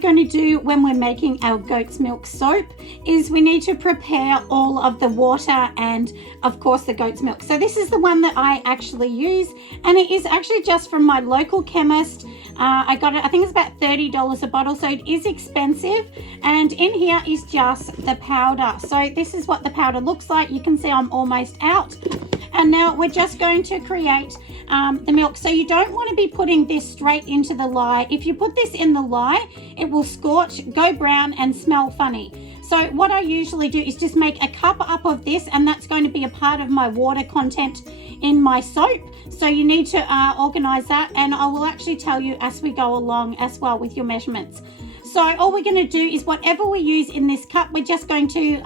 going to do when we're making our goat's milk soap is we need to prepare all of the water and of course the goat's milk. So this is the one that I actually use, and it is actually just from my local chemist. I got it, I think it's about $30 a bottle, so it is expensive. And in here is just the powder. So this is what the powder looks like. You can see I'm almost out. And now we're just going to create the milk. So you don't want to be putting this straight into the lye. If you put this in the lye, it will scorch, go brown, and smell funny. So what I usually do is just make a cup up of this, and that's going to be a part of my water content in my soap. So you need to organize that, and I will actually tell you as we go along as well with your measurements. So all we're going to do is whatever we use in this cup, we're just going to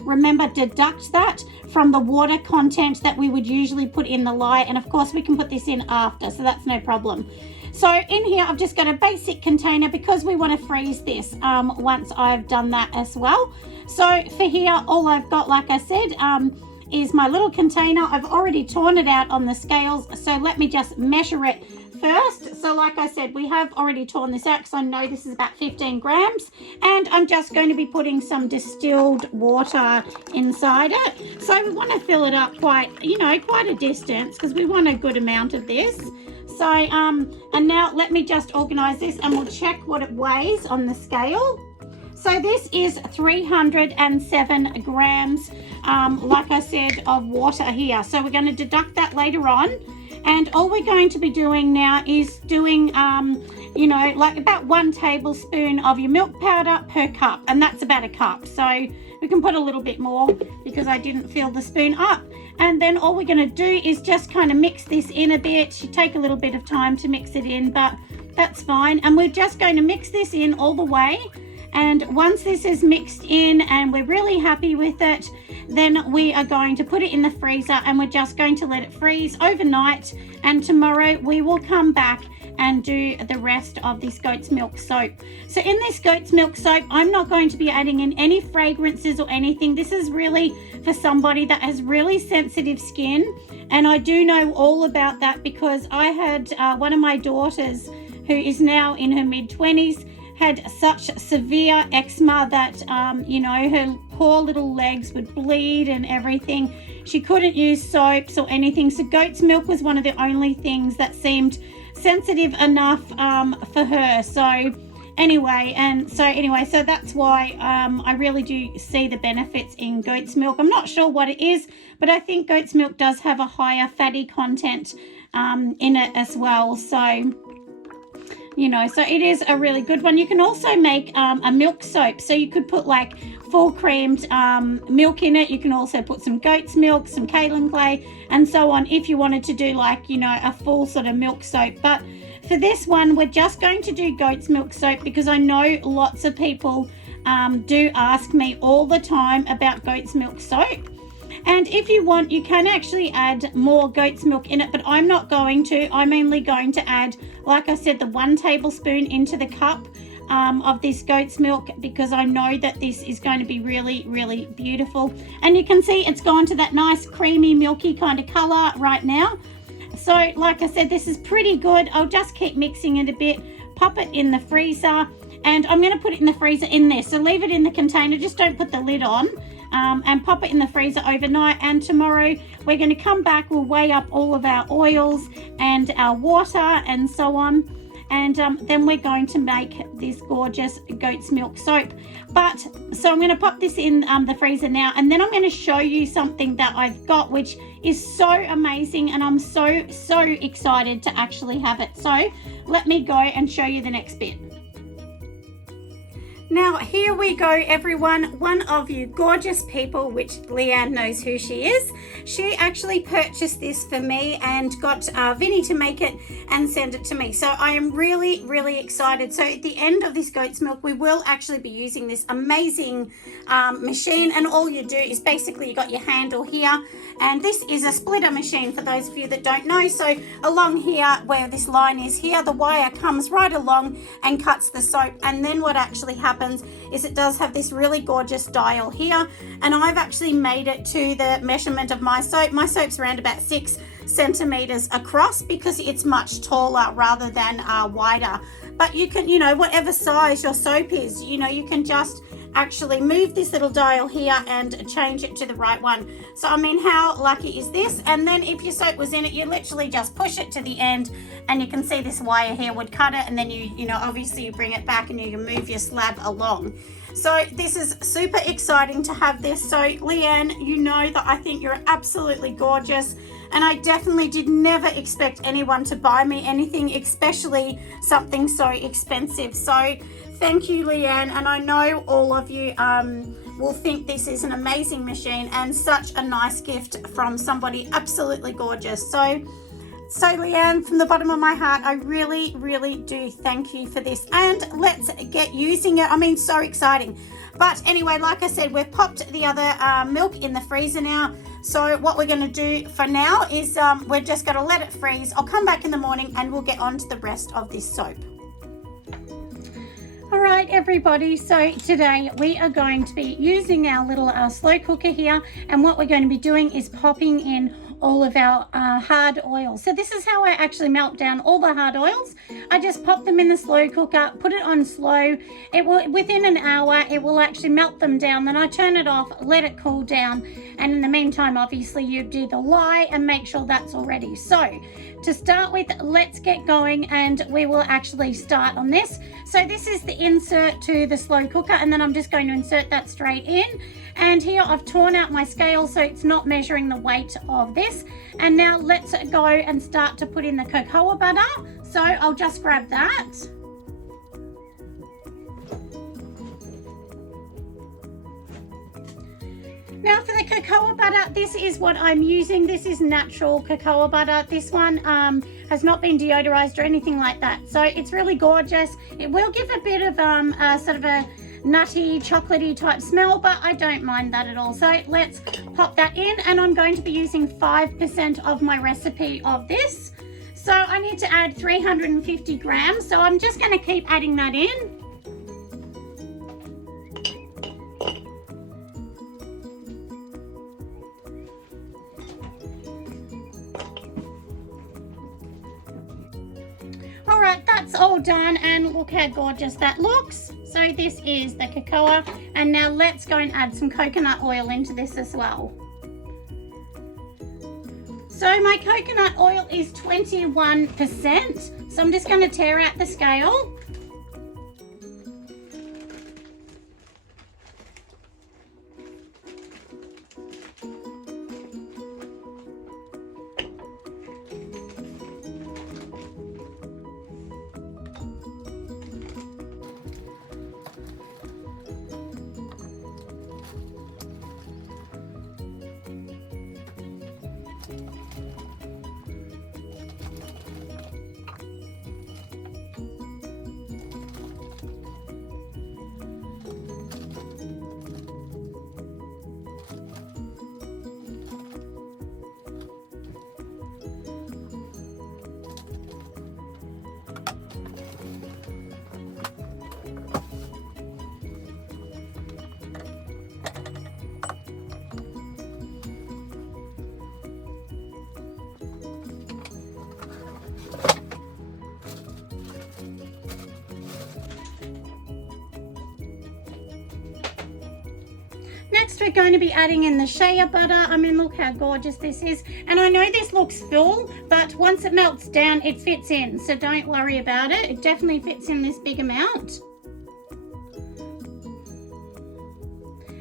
remember deduct that from the water content that we would usually put in the lye. And of course we can put this in after, so that's no problem. So in here I've just got a basic container because we want to freeze this once I've done that as well. So for here, all I've got, like I said, is my little container. I've already torn it out on the scales, so let me just measure it first. So like I said, we have already torn this out because I know this is about 15 grams, and I'm just going to be putting some distilled water inside it. So we want to fill it up quite a distance because we want a good amount of this. So and now let me just organize this and we'll check what it weighs on the scale. So this is 307 grams, like I said, of water here. So we're going to deduct that later on. And all we're going to be doing now is doing, like about 1 tablespoon of your milk powder per cup. And that's about a cup. So we can put a little bit more because I didn't fill the spoon up. And then all we're going to do is just kind of mix this in a bit. You take a little bit of time to mix it in, but that's fine. And we're just going to mix this in all the way. And once this is mixed in and we're really happy with it, then we are going to put it in the freezer and we're just going to let it freeze overnight. And tomorrow we will come back and do the rest of this goat's milk soap. So in this goat's milk soap, I'm not going to be adding in any fragrances or anything. This is really for somebody that has really sensitive skin. And I do know all about that because I had one of my daughters who is now in her mid-20s had such severe eczema that, her poor little legs would bleed and everything. She couldn't use soaps or anything. So goat's milk was one of the only things that seemed sensitive enough for her. So that's why I really do see the benefits in goat's milk. I'm not sure what it is, but I think goat's milk does have a higher fatty content in it as well. So so it is a really good one. You can also make a milk soap. So you could put like full creamed milk in it. You can also put some goat's milk, some kaolin clay, and so on if you wanted to do like, a full sort of milk soap. But for this one, we're just going to do goat's milk soap because I know lots of people do ask me all the time about goat's milk soap. And if you want, you can actually add more goat's milk in it, but I'm not going to. I'm only going to add, like I said, the 1 tablespoon into the cup of this goat's milk because I know that this is going to be really, really beautiful. And you can see it's gone to that nice creamy, milky kind of color right now. So like I said, this is pretty good. I'll just keep mixing it a bit, pop it in the freezer, and I'm going to put it in the freezer in there. So leave it in the container, just don't put the lid on. And pop it in the freezer overnight, and tomorrow we're going to come back, we'll weigh up all of our oils and our water and so on, and then we're going to make this gorgeous goat's milk soap. So I'm going to pop this in the freezer now, and then I'm going to show you something that I've got which is so amazing, and I'm so excited to actually have it. So let me go and show you the next bit. Now, here we go, everyone. One of you gorgeous people, which Leanne knows who she is, she actually purchased this for me and got Vinny to make it and send it to me. So I am really, really excited. So at the end of this goat's milk, we will actually be using this amazing machine. And all you do is basically you got your handle here. And this is a splitter machine for those of you that don't know. So along here where this line is here, the wire comes right along and cuts the soap. And then what actually happens is it does have this really gorgeous dial here, and I've actually made it to the measurement of my soap. My soap's around about 6 centimeters across because it's much taller rather than wider. but you can, you know, whatever size your soap is, you know, you can just actually move this little dial here and change it to the right one. So I mean, how lucky is this? And then if your soap was in it, you literally just push it to the end, and you can see this wire here would cut it, and then you know, obviously you bring it back and you can move your slab along. So this is super exciting to have this. So Leanne, you know that I think you're absolutely gorgeous, and I definitely did never expect anyone to buy me anything, especially something so expensive. So thank you, Leanne, and I know all of you will think this is an amazing machine and such a nice gift from somebody absolutely gorgeous. So Leanne, from the bottom of my heart, I really, really do thank you for this, and let's get using it. I mean, so exciting. But anyway, like I said, we've popped the other milk in the freezer now. So what we're going to do for now is we're just going to let it freeze. I'll come back in the morning and we'll get on to the rest of this soap. All right, everybody, so today we are going to be using our little slow cooker here, and what we're going to be doing is popping in all of our hard oils. So this is how I actually melt down all the hard oils. I just pop them in the slow cooker, put it on slow. It will, within an hour, it will actually melt them down. Then I turn it off, let it cool down, and in the meantime, obviously, you do the lye and make sure that's all ready. So to start with, let's get going, and we will actually start on this. So this is the insert to the slow cooker, and then I'm just going to insert that straight in. And here I've torn out my scale so it's not measuring the weight of this. And now let's go and start to put in the cocoa butter. So I'll just grab that. Now for the cocoa butter, this is what I'm using. This is natural cocoa butter. This one has not been deodorized or anything like that. So it's really gorgeous. It will give a bit of sort of a nutty, chocolatey type smell, but I don't mind that at all. So let's pop that in, and I'm going to be using 5% of my recipe of this. So I need to add 350 grams. So I'm just going to keep adding that in. All right, that's all done, and look how gorgeous that looks. So this is the cocoa, and now let's go and add some coconut oil into this as well. So my coconut oil is 21%. So I'm just going to tear out the scale. Next, we're going to be adding in the shea butter. I mean, look how gorgeous this is. And I know this looks full, but once it melts down, it fits in. So don't worry about it. It definitely fits in this big amount.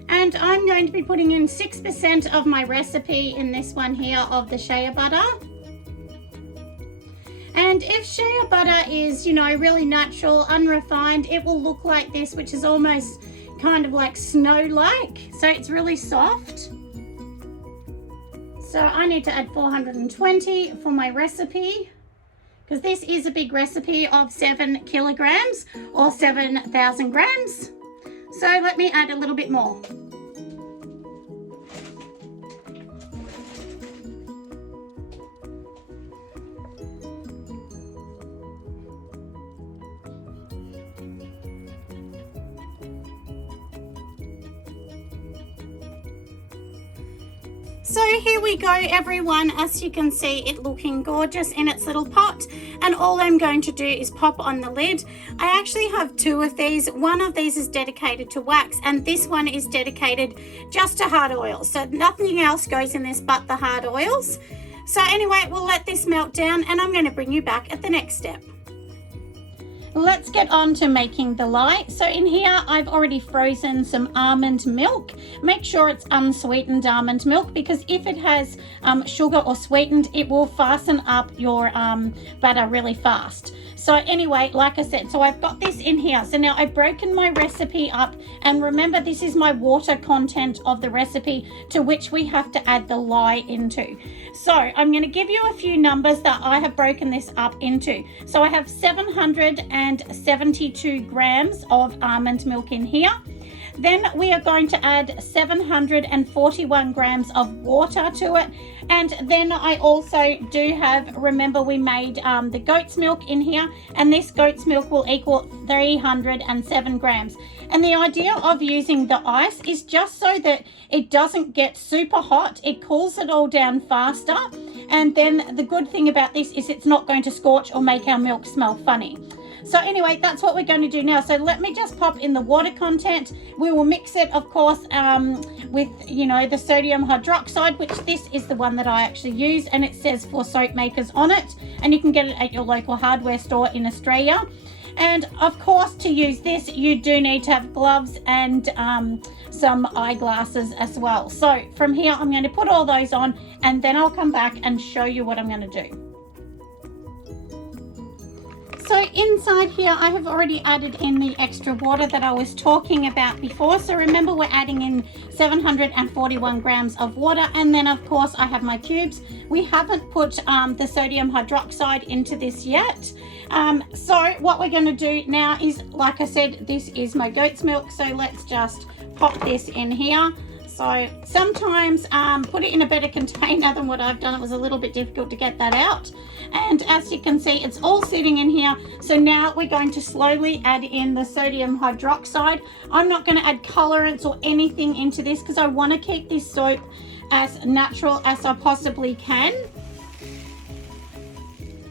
And I'm going to be putting in 6% of my recipe in this one here of the shea butter. And if shea butter is, you know, really natural, unrefined, it will look like this, which is almost kind of like snow-like. So it's really soft. So I need to add 420 for my recipe, because this is a big recipe of 7 kilograms or 7,000 grams. So let me add a little bit more. So here we go, everyone. As you can see, it looking gorgeous in its little pot, and all I'm going to do is pop on the lid. I actually have two of these. One of these is dedicated to wax, and this one is dedicated just to hard oils, so nothing else goes in this but the hard oils. So anyway, we'll let this melt down, and I'm going to bring you back at the next step. Let's get on to making the lye. So in here, I've already frozen some almond milk. Make sure it's unsweetened almond milk, because if it has sugar or sweetened, it will fasten up your butter really fast. So anyway, like I said, so I've got this in here. So now I've broken my recipe up, and remember, this is my water content of the recipe to which we have to add the lye into. So I'm going to give you a few numbers that I have broken this up into. So I have 772 grams of almond milk in here. Then we are going to add 741 grams of water to it. And then I also do have, remember we made the goat's milk in here, and this goat's milk will equal 307 grams. And the idea of using the ice is just so that it doesn't get super hot. It cools it all down faster. And then the good thing about this is it's not going to scorch or make our milk smell funny. So anyway, that's what we're going to do now. So let me just pop in the water content. We will mix it, of course, with, you know, the sodium hydroxide, which this is the one that I actually use, and it says for soap makers on it, and you can get it at your local hardware store in Australia. And of course, to use this, you do need to have gloves and some eyeglasses as well. So from here, I'm going to put all those on, and then I'll come back and show you what I'm going to do. So inside here, I have already added in the extra water that I was talking about before. So remember, we're adding in 741 grams of water. And then, of course, I have my cubes. We haven't put the sodium hydroxide into this yet. So what we're going to do now is, like I said, this is my goat's milk. So let's just pop this in here. So sometimes put it in a better container than what I've done. It was a little bit difficult to get that out. And as you can see, it's all sitting in here. So now we're going to slowly add in the sodium hydroxide. I'm not going to add colorants or anything into this because I want to keep this soap as natural as I possibly can.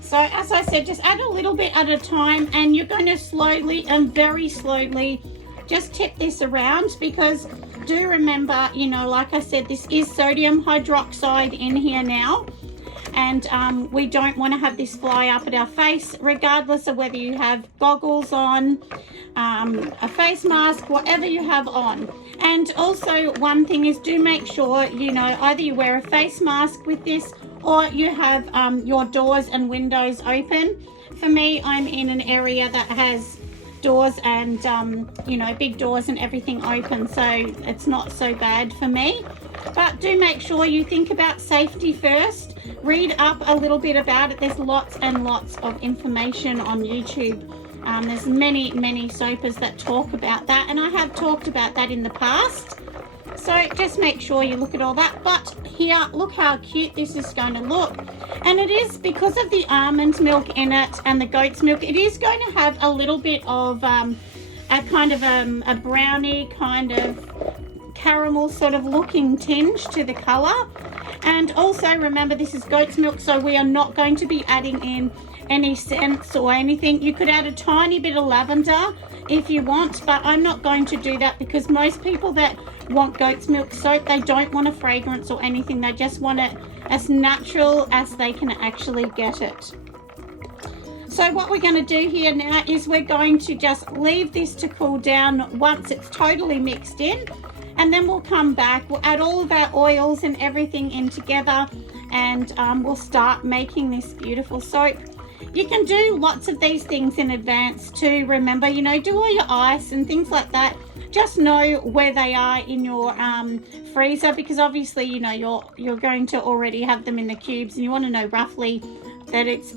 So as I said, just add a little bit at a time, and you're going to slowly and very slowly just tip this around, because do remember, you know, like I said, this is sodium hydroxide in here now, and we don't want to have this fly up at our face, regardless of whether you have goggles on, a face mask, whatever you have on. And also, one thing is, do make sure, you know, either you wear a face mask with this, or you have your doors and windows open. For me, I'm in an area that has doors and you know, big doors and everything open, so it's not so bad for me. But do make sure you think about safety first. Read up a little bit about it. There's lots and lots of information on YouTube. There's many soapers that talk about that, and I have talked about that in the past. So just make sure you look at all that. But here, look how cute this is going to look. And it is, because of the almond milk in it and the goat's milk, it is going to have a little bit of a kind of a brownie kind of caramel sort of looking tinge to the color. And also remember, this is goat's milk, so we are not going to be adding in any scents or anything. You could add a tiny bit of lavender if you want, but I'm not going to do that, because most people that want goat's milk soap, they don't want a fragrance or anything. They just want it as natural as they can actually get it. So what we're going to do here now is we're going to just leave this to cool down once it's totally mixed in, and then we'll come back, we'll add all of our oils and everything in together, and we'll start making this beautiful soap. You can do lots of these things in advance too. Remember, you know, do all your ice and things like that. Just know where they are in your freezer, because obviously, you know, you're going to already have them in the cubes, and you want to know roughly that it's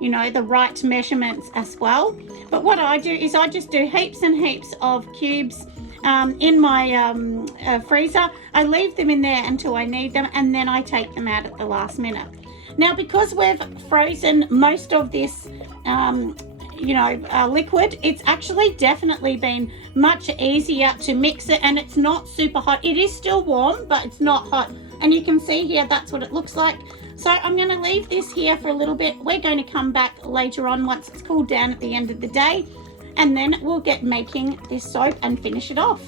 you know, the right measurements as well. But what I do is I just do heaps and heaps of cubes in my freezer. I leave them in there until I need them, and then I take them out at the last minute. Now, because we've frozen most of this you know, liquid, it's actually definitely been much easier to mix it, and it's not super hot. It is still warm, but it's not hot And you can see here, that's what it looks like. So I'm going to leave this here for a little bit. We're going to come back later on once it's cooled down at the end of the day, and then we'll get making this soap and finish it off.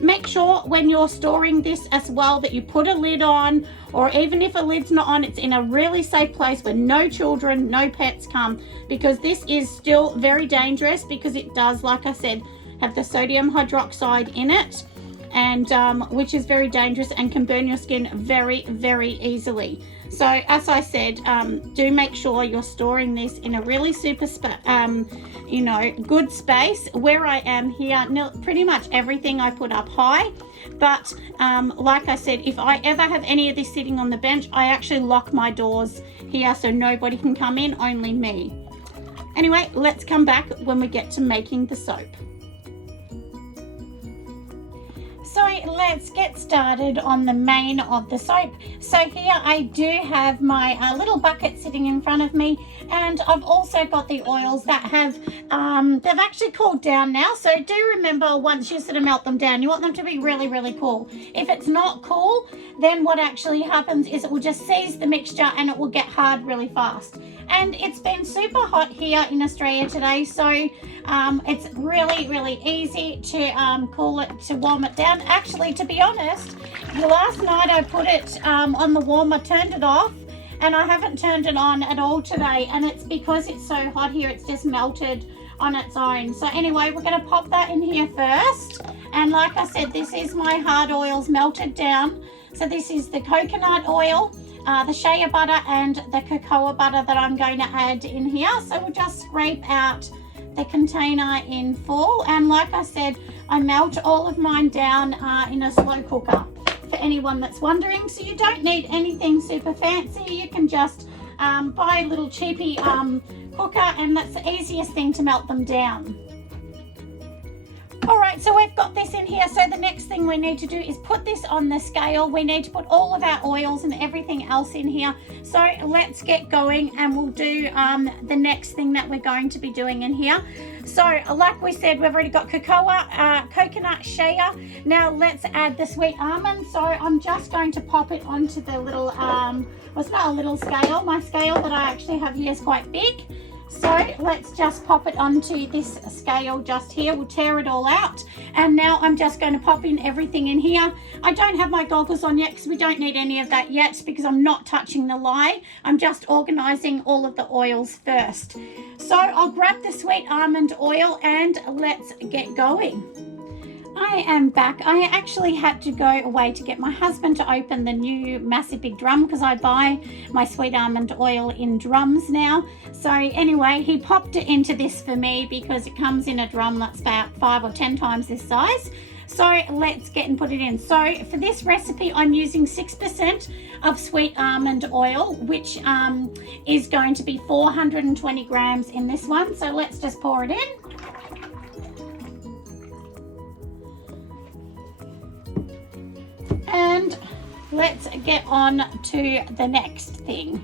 Make sure when you're storing this as well that you put a lid on, or even if a lid's not on, it's in a really safe place where no children, no pets come, because this is still very dangerous because it does, like I said, have the sodium hydroxide in it, and which is very dangerous and can burn your skin very, very easily. So as I said, do make sure you're storing this in a really super good space. Where I am here, pretty much everything I put up high, but like I said, if I ever have any of this sitting on the bench, I actually lock my doors here so nobody can come in, only me. Anyway, let's come back when we get to making the soap. So let's get started on the main of the soap. So here I do have my little bucket sitting in front of me, and I've also got the oils that have, they've actually cooled down now. So do remember, once you sort of melt them down, you want them to be really, really cool. If it's not cool, then what actually happens is it will just seize the mixture and it will get hard really fast. And it's been super hot here in Australia today, so it's really, really easy to warm it down. Actually, to be honest, last night I put it on the warmer, turned it off, and I haven't turned it on at all today, and it's because it's so hot here, it's just melted on its own. So anyway, we're going to pop that in here first, and like I said, this is my hard oils melted down. So this is the coconut oil, the shea butter, and the cocoa butter that I'm going to add in here. So we'll just scrape out the container in full, and like I said, I melt all of mine down in a slow cooker, for anyone that's wondering. So you don't need anything super fancy. You can just buy a little cheapy cooker, and that's the easiest thing to melt them down. Alright, so we've got this in here. So the next thing we need to do is put this on the scale. We need to put all of our oils and everything else in here. So let's get going, and we'll do the next thing that we're going to be doing in here. So like we said, we've already got coconut, shea. Now let's add the sweet almond. So I'm just going to pop it onto the little, well, it's not a little scale. My scale that I actually have here is quite big. So let's just pop it onto this scale just here. We'll tear it all out. And now I'm just going to pop in everything in here. I don't have my goggles on yet because we don't need any of that yet, because I'm not touching the lye. I'm just organizing all of the oils first. So I'll grab the sweet almond oil and let's get going. I am back. I actually had to go away to get my husband to open the new massive big drum, because I buy my sweet almond oil in drums now. So anyway, he popped it into this for me because it comes in a drum that's about 5 or 10 times this size. So let's get and put it in. So for this recipe, I'm using 6% of sweet almond oil, which is going to be 420 grams in this one. So let's just pour it in. And let's get on to the next thing.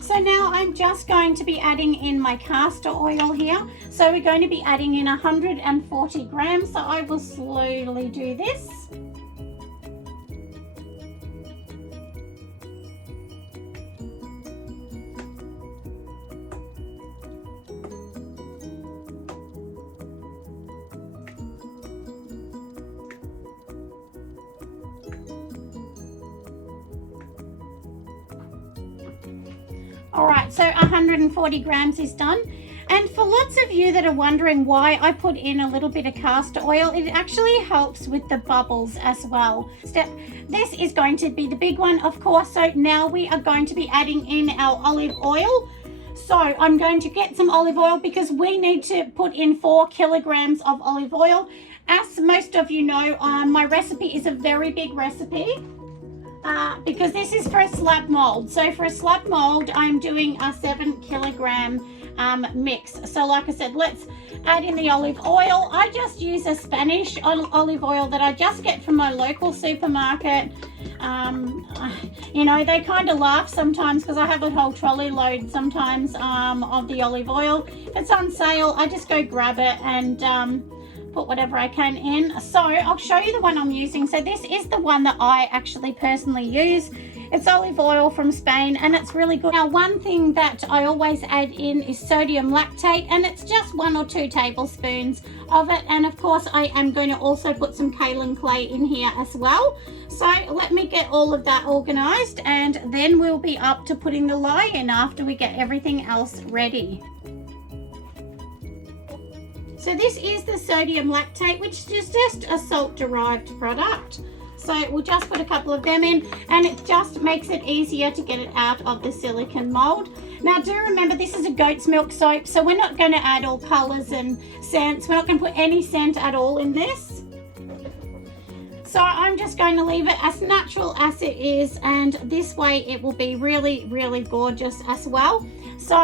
So now I'm just going to be adding in my castor oil here. So we're going to be adding in 140 grams. So I will slowly do this. Alright, so 140 grams is done. And for lots of you that are wondering why I put in a little bit of castor oil, it actually helps with the bubbles as well. This is going to be the big one, of course. So now we are going to be adding in our olive oil. So I'm going to get some olive oil because we need to put in 4 kilograms of olive oil. As most of you know, my recipe is a very big recipe. Because this is for a slab mold. So for a slab mold, I'm doing a 7 kilogram mix. So like I said, let's add in the olive oil. I just use a Spanish olive oil that I just get from my local supermarket. You know, they kind of laugh sometimes because I have a whole trolley load sometimes of the olive oil. If it's on sale, I just go grab it and put whatever I can in. So I'll show you the one I'm using. So this is the one that I actually personally use. It's olive oil from Spain and it's really good. Now, one thing that I always add in is sodium lactate, and it's just 1 or 2 tablespoons of it. And of course, I am going to also put some kaolin clay in here as well. So let me get all of that organized, and then we'll be up to putting the lye in after we get everything else ready. So this is the sodium lactate, which is just a salt-derived product. So we'll just put a couple of them in, and it just makes it easier to get it out of the silicone mold. Now do remember, this is a goat's milk soap, so we're not going to add all colors and scents. We're not going to put any scent at all in this. So I'm just going to leave it as natural as it is, and this way it will be really, really gorgeous as well. So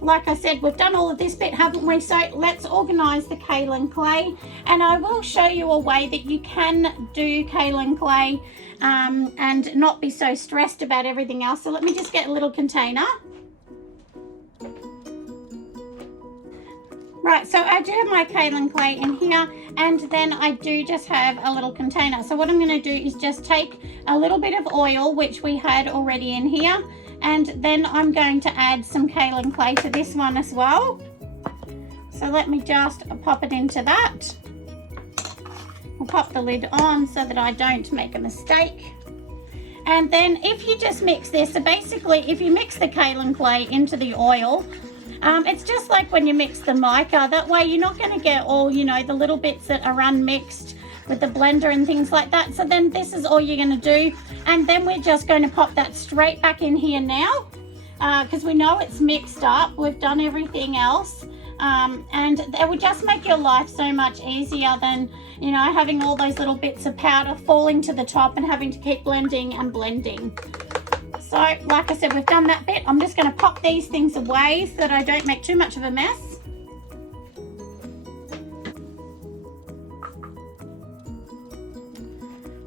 like I said, we've done all of this bit, haven't we? So let's organize the kaolin clay, and I will show you a way that you can do kaolin clay and not be so stressed about everything else. So let me just get a little container. Right, so I do have my kaolin clay in here, and then I do just have a little container. So what I'm going to do is just take a little bit of oil, which we had already in here, and then I'm going to add some kaolin clay to this one as well. So let me just pop it into that. I'll pop the lid on so that I don't make a mistake. And then if you just mix this, so basically if you mix the kaolin clay into the oil, it's just like when you mix the mica. That way you're not going to get all, you know, the little bits that are unmixed with the blender and things like that. So then this is all you're going to do, and then we're just going to pop that straight back in here now, because we know it's mixed up. We've done everything else, and it would just make your life so much easier than, you know, having all those little bits of powder falling to the top and having to keep blending and blending. So like I said, we've done that bit. I'm just going to pop these things away so that I don't make too much of a mess.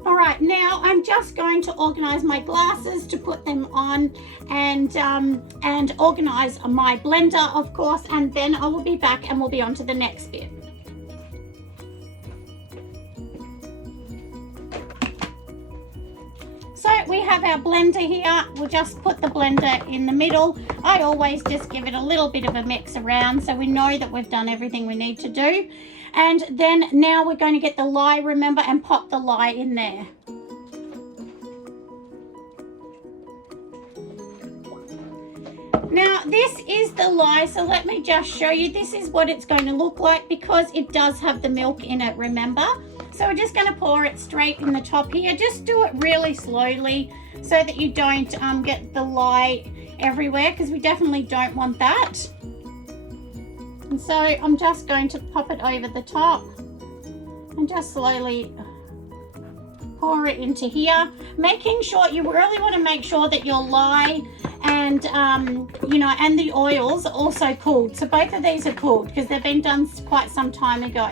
All right, now I'm just going to organize my glasses to put them on, and organize my blender, of course, and then I will be back and we'll be on to the next bit. So we have our blender here. We'll just put the blender in the middle. I always just give it a little bit of a mix around so we know that we've done everything we need to do. And then now we're going to get the lye, remember, and pop the lye in there. Now this is the lye, so let me just show you. This is what it's going to look like because it does have the milk in it, remember? So we're just going to pour it straight in the top here. Just do it really slowly so that you don't get the lye everywhere, because we definitely don't want that. And so I'm just going to pop it over the top and just slowly pour it into here, making sure, you really want to make sure that your lye and you know, and the oils are also cooled. So both of these are cooled because they've been done quite some time ago.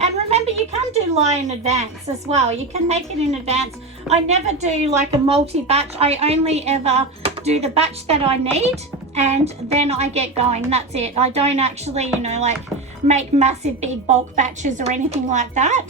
And remember, you can do lye in advance as well. You can make it in advance. I never do like a multi-batch. I only ever do the batch that I need, and then I get going. That's it. I don't actually, you know, like make massive big bulk batches or anything like that.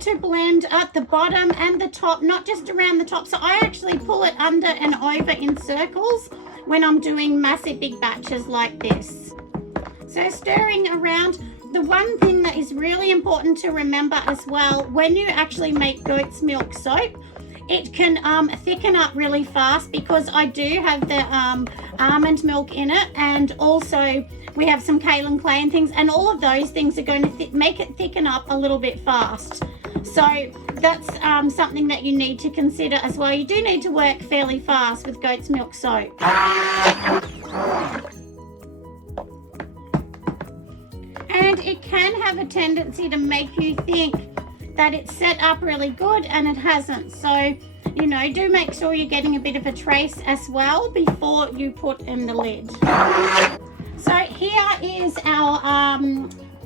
To blend at the bottom and the top, not just around the top. So I actually pull it under and over in circles when I'm doing massive big batches like this. So stirring around. The one thing that is really important to remember as well, when you actually make goat's milk soap, it can thicken up really fast because I do have the almond milk in it, and also we have some kaolin clay and things, and all of those things are going to make it thicken up a little bit fast. So that's something that you need to consider as well. You do need to work fairly fast with goat's milk soap. And it can have a tendency to make you think that it's set up really good, and it hasn't. So, you know, do make sure you're getting a bit of a trace as well before you put in the lid. So here is our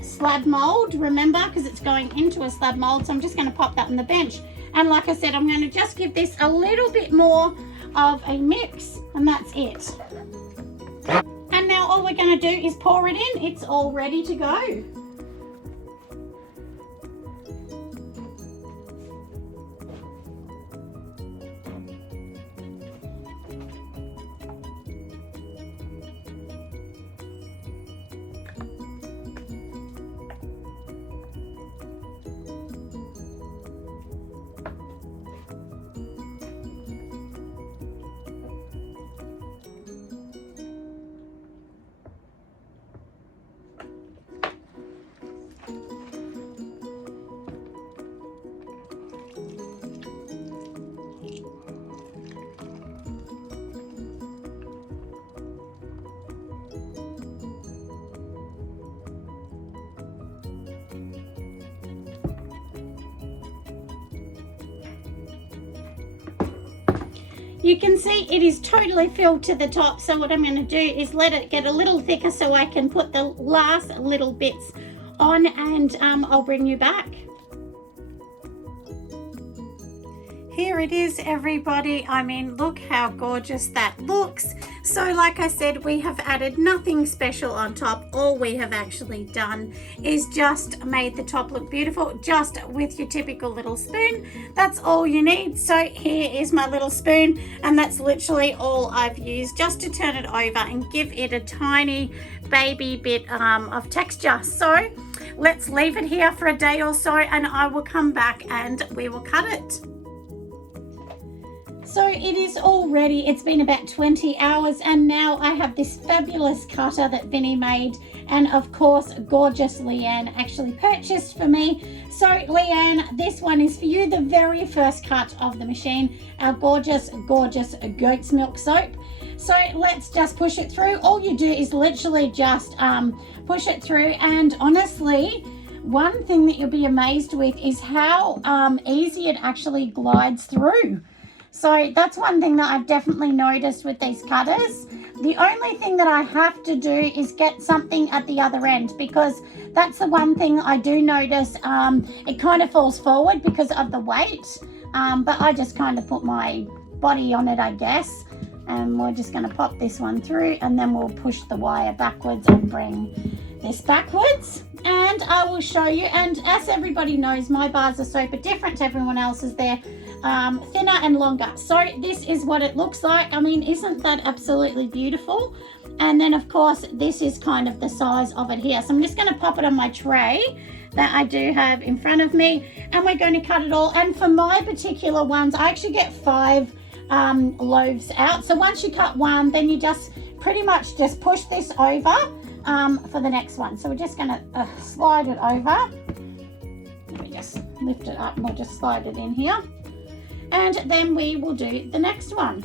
slab mold, remember, because it's going into a slab mold. So I'm just going to pop that on the bench. And like I said, I'm going to just give this a little bit more of a mix, and that's it. And now all we're going to do is pour it in. It's all ready to go. You can see it is totally filled to the top. So what I'm going to do is let it get a little thicker so I can put the last little bits on, and I'll bring you back. Here it is, everybody. I mean, look how gorgeous that looks. So like I said, we have added nothing special on top. All we have actually done is just made the top look beautiful, just with your typical little spoon. That's all you need. So here is my little spoon, and that's literally all I've used just to turn it over and give it a tiny baby bit of texture. So let's leave it here for a day or so, and I will come back and we will cut it. So it is all ready. It's been about 20 hours, and now I have this fabulous cutter that Vinny made, and of course gorgeous Leanne actually purchased for me. So Leanne, this one is for you, the very first cut of the machine, our gorgeous goat's milk soap. So let's just push it through. All you do is literally just push it through, and honestly, one thing that you'll be amazed with is how easy it actually glides through. So that's one thing that I've definitely noticed with these cutters. The only thing that I have to do is get something at the other end, because that's the one thing I do notice. It kind of falls forward because of the weight, but I just kind of put my body on it, I guess. And we're just going to pop this one through, and then we'll push the wire backwards and bring this backwards. And I will show you. And as everybody knows, my bars of soap are different to everyone else's. They're thinner and longer. So this is what it looks like. I mean, isn't that absolutely beautiful? And then of course this is kind of the size of it here. So I'm just going to pop it on my tray that I do have in front of me, and we're going to cut it all. And for my particular ones, I actually get 5 loaves out. So once you cut one, then you just pretty much just push this over for the next one. So we're just going to slide it over. Let me just lift it up, and we'll just slide it in here. And then we will do the next one.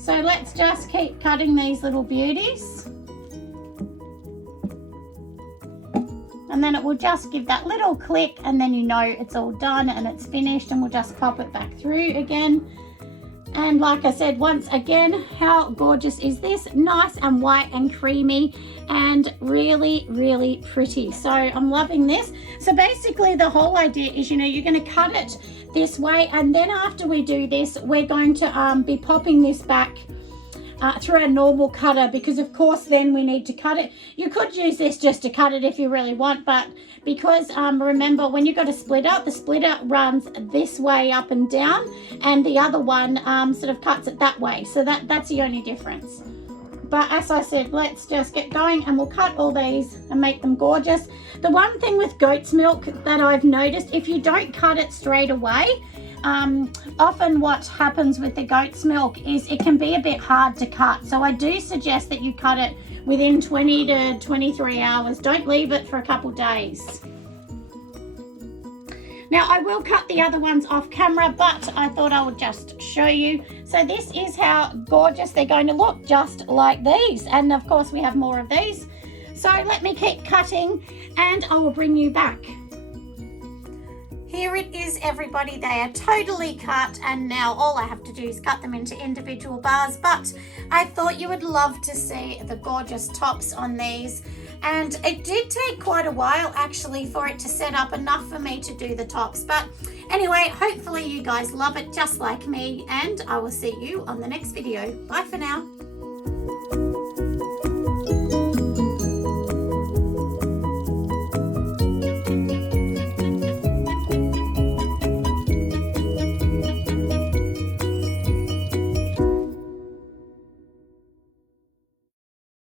So let's just keep cutting these little beauties. And then it will just give that little click, and then you know it's all done and it's finished, and we'll just pop it back through again. And like I said, once again, how gorgeous is this? Nice and white and creamy and really, really pretty. So I'm loving this. So basically the whole idea is, you know, you're going to cut it this way, and then after we do this, we're going to be popping this back through a normal cutter, because of course then we need to cut it. You could use this just to cut it if you really want, but because remember, when you've got a splitter, the splitter runs this way up and down, and the other one sort of cuts it that way. So that's the only difference. But as I said, let's just get going, and we'll cut all these and make them gorgeous. The one thing with goat's milk that I've noticed, if you don't cut it straight away, often what happens with the goat's milk is it can be a bit hard to cut. So I do suggest that you cut it within 20 to 23 hours. Don't leave it for a couple days. Now I will cut the other ones off camera, but I thought I would just show you. So this is how gorgeous they're going to look, just like these. And of course we have more of these. So let me keep cutting and I will bring you back. Here it is, everybody. They are totally cut, and now all I have to do is cut them into individual bars. But I thought you would love to see the gorgeous tops on these. And it did take quite a while actually for it to set up enough for me to do the tops. But anyway, hopefully you guys love it just like me, and I will see you on the next video. Bye for now.